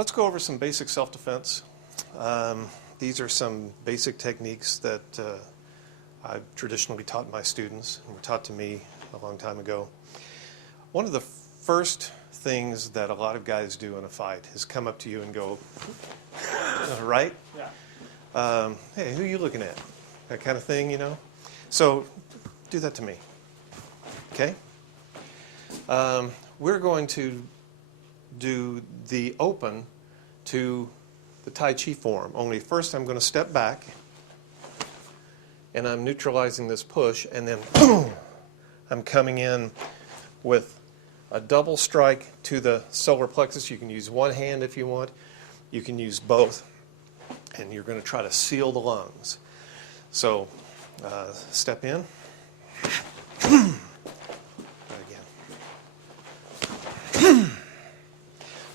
Let's go over some basic self-defense. These are some basic techniques that I've traditionally taught my students and were taught to me a long time ago. One of the first things that a lot of guys do in a fight is come up to you and go, right? Yeah. Hey, who are you looking at? That kind of thing, you know? So do that to me, okay? We're going to do the open to the Tai Chi form, only first I'm going to step back and I'm neutralizing this push, and then boom, I'm coming in with a double strike to the solar plexus. You can use one hand if you want. You can use both, and you're going to try to seal the lungs. So step in.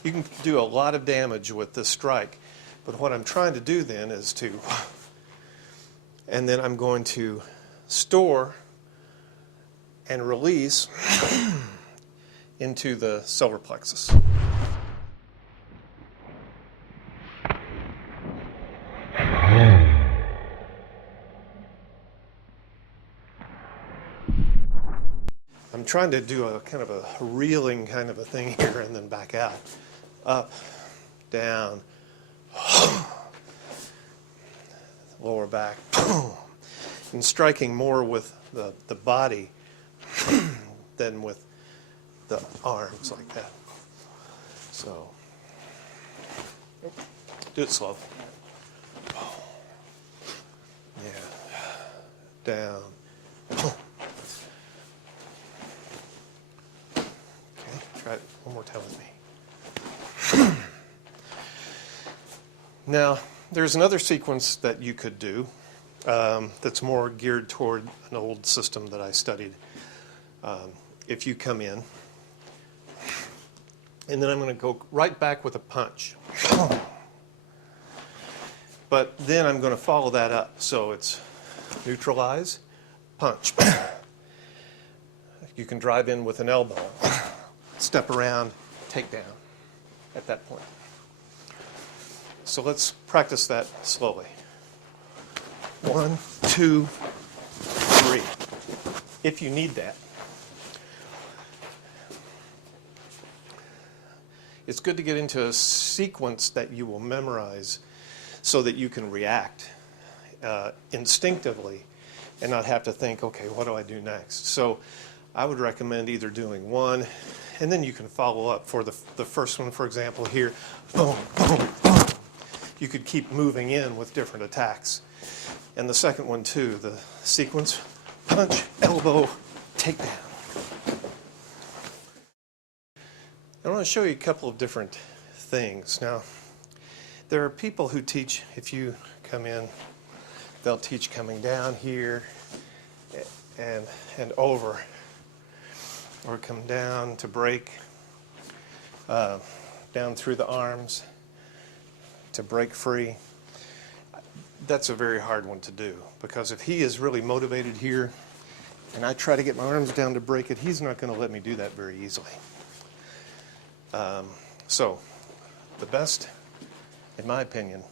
You can do a lot of damage with this strike, but what I'm trying to do then is to, and then I'm going to store and release into the solar plexus. I'm trying to do a kind of a reeling kind of a thing here and then back out. Up, down, lower back, and striking more with the body than with the arms like that. So, do it slow. Yeah, down. Okay, try it one more time with me. Now, there's another sequence that you could do that's more geared toward an old system that I studied. If you come in, and then I'm going to go right back with a punch. But then I'm going to follow that up. So it's neutralize, punch. You can drive in with an elbow, step around, take down at that point. So let's practice that slowly. 1, 2, 3. If you need that. It's good to get into a sequence that you will memorize so that you can react instinctively and not have to think, okay, what do I do next? So I would recommend either doing one, and then you can follow up. For the first one, for example, here, boom, boom, boom. You could keep moving in with different attacks. And the second one, too, the sequence, punch, elbow, takedown. I want to show you a couple of different things. Now, there are people who teach, if you come in, they'll teach coming down here and over, or come down to break, down through the arms to break free. That's a very hard one to do, because if he is really motivated here and I try to get my arms down to break it, he's not going to let me do that very easily. So the best, in my opinion,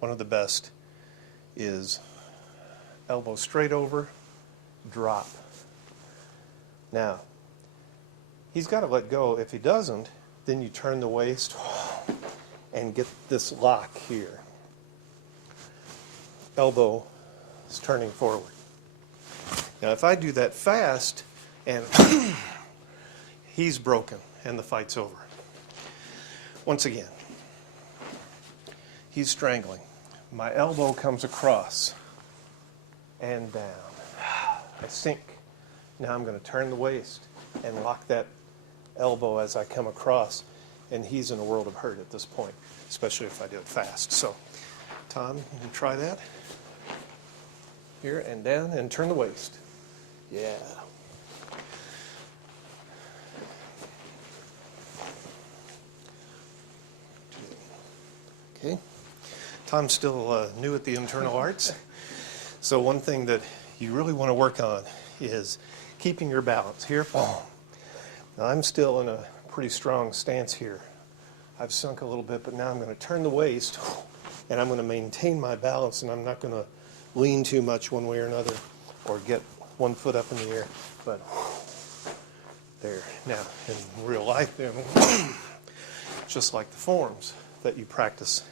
one of the best is elbow straight over, drop. Now, he's got to let go. If he doesn't, then you turn the waist and get this lock here. Elbow is turning forward. Now, if I do that fast and he's broken and the fight's over. Once again, he's strangling. My elbow comes across and down. I sink. Now I'm going to turn the waist and lock that elbow as I come across, and he's in a world of hurt at this point, especially if I do it fast. So, Tom, you can try that. Here and down and turn the waist. Yeah. Okay. Tom's still new at the internal arts. So one thing that you really want to work on is keeping your balance. Here, boom. Now I'm still in a pretty strong stance here. I've sunk a little bit, but now I'm going to turn the waist, and I'm going to maintain my balance, and I'm not going to lean too much one way or another or get one foot up in the air. But there. Now, in real life, then, just like the forms that you practice